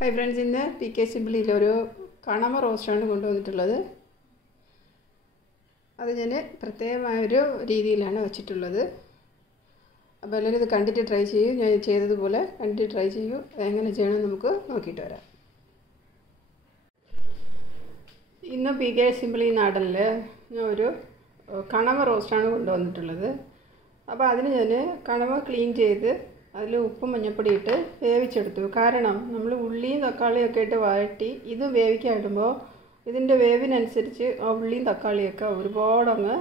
Hi friends, in the PK Simply ഒരു kanava roast ആണ് കൊണ്ടുവന്നിട്ടുള്ളത്. അത് ഞാൻ പ്രത്യേകമായ ഒരു രീതിയിലാണ് വെച്ചിട്ടുള്ളത്. അപ്പോൾ എല്ലാവരും ഇത് കണ്ടിട്ട് ട്രൈ ചെയ്യൂ. ഞാൻ ചെയ്തതുപോലെ കണ്ടിട്ട് ട്രൈ ചെയ്യൂ. എങ്ങനെ ചെയ്യണം നമുക്ക് നോക്കിയിട്ട് വരാം. ഇന്ന് PK Simply നാടനിൽ ഞാൻ ഒരു kanava roast ആണ് കൊണ്ടുവന്നിട്ടുള്ളത്. അപ്പോൾ അതിന് ഞാൻ kanava ക്ലീൻ ചെയ്ത് അതിൽ ഉപ്പും മഞ്ഞൾപ്പൊടി ഇട്ട് വേവിച്ചെടുത്തു. കാരണം നമ്മൾ ഉള്ളിയും തക്കാളിയൊക്കെ ഇട്ട് വഴറ്റി ഇത് വേവിക്കാൻ ഇടുമ്പോൾ ഇതിൻ്റെ വേവിനനുസരിച്ച് ആ ഉള്ളിയും തക്കാളിയൊക്കെ ഒരുപാടങ്ങ്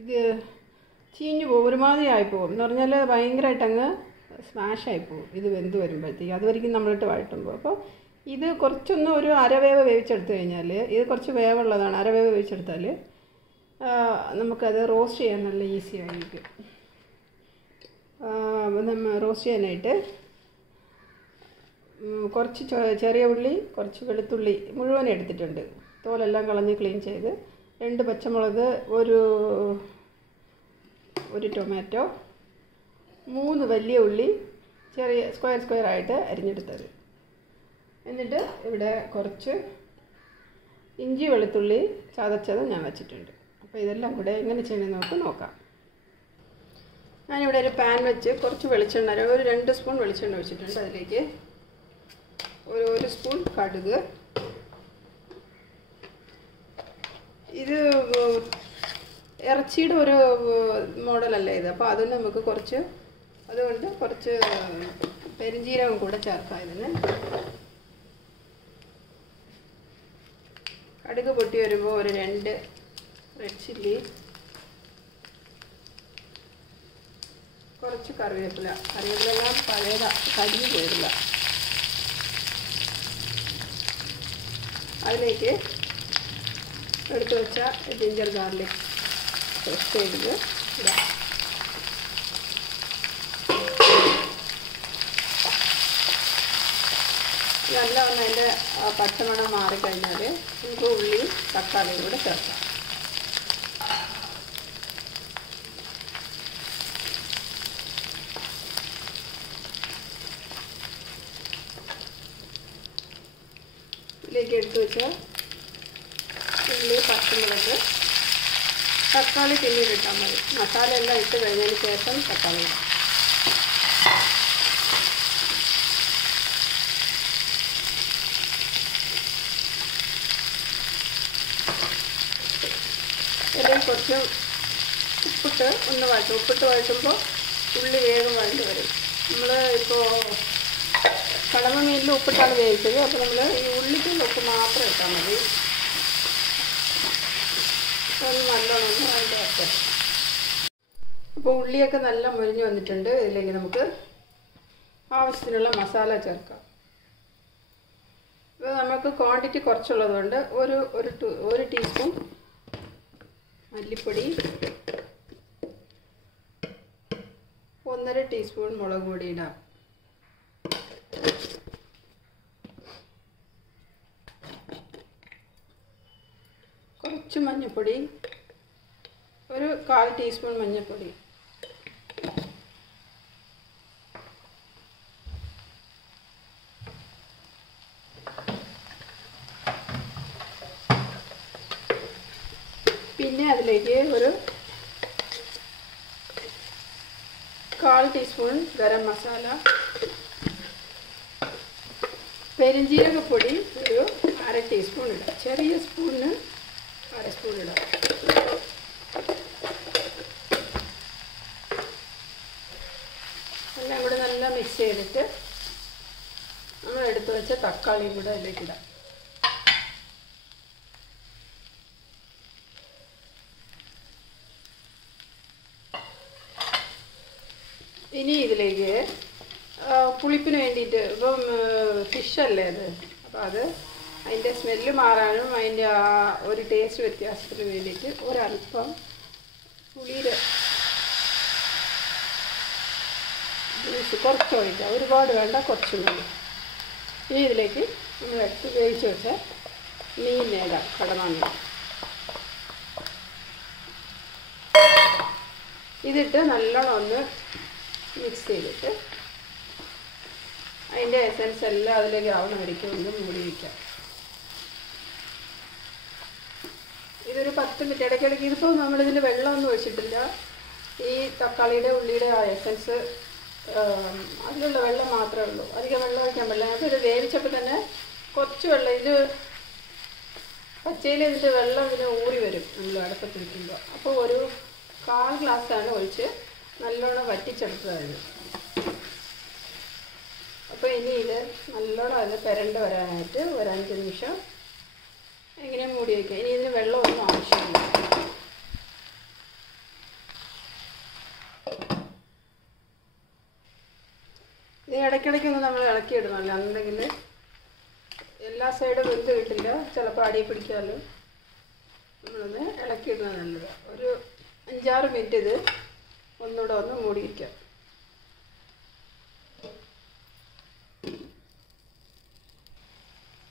ഇത് ചീഞ്ഞു പോകും, ഒരുമാതിരി ആയിപ്പോകും. എന്ന് പറഞ്ഞാൽ ഭയങ്കരമായിട്ടങ്ങ് സ്മാഷായിപ്പോകും ഇത് വെന്ത് വരുമ്പോഴത്തേക്ക്. അതുവരെയും നമ്മളിട്ട് വഴറ്റുമ്പോൾ. അപ്പോൾ ഇത് കുറച്ചൊന്ന് ഒരു അരവേവ് വേവിച്ചെടുത്ത് കഴിഞ്ഞാൽ, ഇത് കുറച്ച് വേവുള്ളതാണ്, അരവേവ് വേവിച്ചെടുത്താൽ നമുക്കത് റോസ്റ്റ് ചെയ്യാൻ നല്ല ഈസി ആയിരിക്കും. നമ്മൾ റോസ്റ്റ് ചെയ്യാനായിട്ട് കുറച്ച് ചെറിയ ഉള്ളി, കുറച്ച് വെളുത്തുള്ളി മുഴുവൻ എടുത്തിട്ടുണ്ട്. തോലെല്ലാം കളഞ്ഞ് ക്ലീൻ ചെയ്ത്, 2 പച്ചമുളക്, ഒരു ടൊമാറ്റോ, 3 വലിയ ഉള്ളി ചെറിയ സ്ക്വയർ ആയിട്ട് അരിഞ്ഞെടുത്തത്. എന്നിട്ട് ഇവിടെ കുറച്ച് ഇഞ്ചി വെളുത്തുള്ളി ചതച്ചത് ഞാൻ വെച്ചിട്ടുണ്ട്. അപ്പോൾ ഇതെല്ലാം കൂടെ എങ്ങനെ ചെയ്യണമെന്ന് നമുക്ക് നോക്കാം. ഞാനിവിടെ ഒരു പാൻ വെച്ച് കുറച്ച് വെളിച്ചെണ്ണ, ഒരു 2 സ്പൂൺ വെളിച്ചെണ്ണ ഒഴിച്ചിട്ടുണ്ട്. അതിലേക്ക് ഒരു സ്പൂൺ കടുക്. ഇത് ഇറച്ചിയുടെ ഒരു മോഡലല്ലേ ഇത്, അപ്പോൾ അതിന് നമുക്ക് അതുകൊണ്ട് കുറച്ച് പെരിഞ്ജീരകം കൂടെ ചേർക്കാം ഇതിന്. കടുക് പൊട്ടി വരുമ്പോൾ ഒരു 2 റെഡ് ചില്ലി, കുറച്ച് കറിവേപ്പിലെല്ലാം പഴയതാണ്, കരിഞ്ഞു പോയില്ല. അതിലേക്ക് എടുത്തു വെച്ച ജിഞ്ചർ ഗാർലിക് പേസ്റ്റ് ചെയ്ത് ഇടാം. നല്ല ഒന്ന് അതിൻ്റെ പച്ചമണം മാറിക്കഴിഞ്ഞാൽ നമുക്ക് ഉള്ളിയും തക്കാളിയും കൂടെ ചേർക്കാം. ഇതിലേക്ക് എടുത്തു വെച്ചാൽ ഉള്ളി, പച്ചമുളക്, തക്കാളി പിന്നീട് ഇട്ടാൽ മതി. മസാല എല്ലാം ഇട്ട് കഴിഞ്ഞതിന് ശേഷം തക്കാളി ഇടാം. ഇതിലേക്ക് കുറച്ച് ഉപ്പിട്ട് ഒന്ന് വഴറ്റും. ഉപ്പിട്ട് വഴറ്റുമ്പോൾ ഉള്ളി വേഗം വഴണ്ട് വരും. നമ്മൾ ഇപ്പോൾ കടമ മീനിൽ ഉപ്പിട്ടാണ് വേവിച്ചത്. അപ്പോൾ നമ്മൾ ഈ ഉള്ളിക്കുള്ള ഉപ്പ് മാത്രം ഇട്ടാൽ മതി. ഒന്ന് നല്ലോണം ഒന്ന് അതിൻ്റെ അകത്ത്. അപ്പോൾ ഉള്ളിയൊക്കെ നല്ല മുരിഞ്ഞ് വന്നിട്ടുണ്ട്. ഇതിലേക്ക് നമുക്ക് ആവശ്യത്തിനുള്ള മസാല ചേർക്കാം. ഇപ്പോൾ നമുക്ക് ക്വാണ്ടിറ്റി കുറച്ചുള്ളതുകൊണ്ട് ഒരു ടീസ്പൂൺ മല്ലിപ്പൊടി, 1.5 ടീസ്പൂൺ മുളക് പൊടി ഇടാം. കുറച്ച് മഞ്ഞൾപ്പൊടി, ഒരു 1/4 ടീസ്പൂൺ മഞ്ഞൾപ്പൊടി. പിന്നെ അതിലേക്ക് ഒരു 1/4 ടീസ്പൂൺ ഗരം മസാല, പെരിഞ്ജീരകപ്പൊടി ഒരു 1/2 ടീസ്പൂൺ ഇടാം. ചെറിയ സ്പൂണിന് 1/2 സ്പൂൺ ഇടാം. എല്ലാം കൂടെ നല്ല മിക്സ് ചെയ്തിട്ട് നമ്മൾ എടുത്തു വെച്ച തക്കാളിയും കൂടെ അതിലേക്ക് ഇടാം. ഇനി ഇതിലേക്ക് പുളിപ്പിന് വേണ്ടിയിട്ട്, ഇപ്പം ഫിഷല്ലേ അത്, അപ്പോൾ അതിൻ്റെ സ്മെല്ല് മാറാനും അതിൻ്റെ ആ ഒരു ടേസ്റ്റ് വ്യത്യാസത്തിന് വേണ്ടിയിട്ട് ഒരല്പം പുളിയുടെ ജ്യൂസ് കുറച്ച് ഒഴിക്കുക. ഒരുപാട് വേണ്ട, കുറച്ച് മതി. ഇനി ഇതിലേക്ക് നമ്മൾ എടുത്ത് വേവിച്ച് വെച്ച മീൻ ഇടാം. കടമ മീൻ ഇതിട്ട് നല്ലോണം ഒന്ന് മിക്സ് ചെയ്തിട്ട് അതിൻ്റെ എസൻസ് എല്ലാം അതിലേക്ക് ആവുന്നതായിരിക്കും ഒന്ന് മൂടി വയ്ക്കാം. ഇതൊരു 10 മിനിറ്റ് ഇടയ്ക്കിടയ്ക്ക്. ഇതിപ്പോൾ നമ്മളിതിൽ വെള്ളമൊന്നും ഒഴിച്ചിട്ടില്ല. ഈ തക്കാളിയുടെ ഉള്ളിയുടെ ആ എസൻസ് അതിലുള്ള വെള്ളം മാത്രമേ ഉള്ളൂ. അധികം വെള്ളം ഒഴിക്കാൻ പാടില്ല. അപ്പോൾ ഇത് വേവിച്ചപ്പോൾ തന്നെ കുറച്ച് വെള്ളം, ഇത് പച്ചയിൽ ഇതിൻ്റെ വെള്ളം ഇതിന് ഊറി വരും നമ്മൾ അടുപ്പത്ത് വയ്ക്കുമ്പോൾ. അപ്പോൾ ഒരു 1/4 ഗ്ലാസ്സാണ് ഒഴിച്ച് നല്ലോണം വറ്റിച്ചെടുത്തതാണ്. അപ്പോൾ ഇനി ഇത് നല്ലോണം അതിൽ പെരണ്ട് വരാനായിട്ട് ഒരു 5 നിമിഷം ഇങ്ങനെ മൂടി വയ്ക്കുക. ഇനി ഇതിന് വെള്ളമൊന്നും ആവശ്യമില്ല. ഇത് ഇടയ്ക്കിടയ്ക്കൊന്ന് നമ്മൾ ഇളക്കിയിടണമല്ലോ, അല്ലെങ്കിൽ എല്ലാ സൈഡും വെന്ത് കിട്ടില്ല, ചിലപ്പോൾ അടിയിൽ പിടിക്കാമല്ലോ. നമ്മളൊന്ന് ഇളക്കിയിടുന്നത് നല്ലത്. ഒരു 5-6 മിനിറ്റ് ഇത് ഒന്നുകൂടെ ഒന്ന് മൂടി വയ്ക്കാം.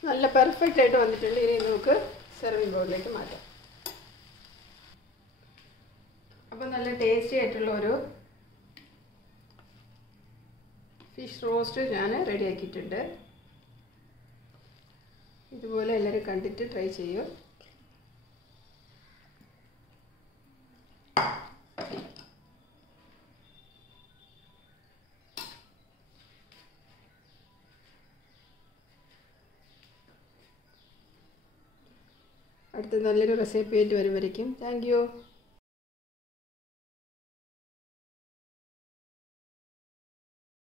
നല്ല പെർഫെക്റ്റ് ആയിട്ട് വന്നിട്ടുണ്ട്. ഇനി നമുക്ക് സെർവിങ് ബൗളിലേക്ക് മാറ്റാം. അപ്പോൾ നല്ല ടേസ്റ്റി ആയിട്ടുള്ള ഒരു ഫിഷ് റോസ്റ്റ് ഞാൻ റെഡിയാക്കിയിട്ടുണ്ട്. ഇതുപോലെ എല്ലാവരും കണ്ടിട്ട് ട്രൈ ചെയ്യൂ. അടുത്ത നല്ലൊരു റെസിപ്പി ആയിട്ട് വരുമായിരിക്കും. Thank you.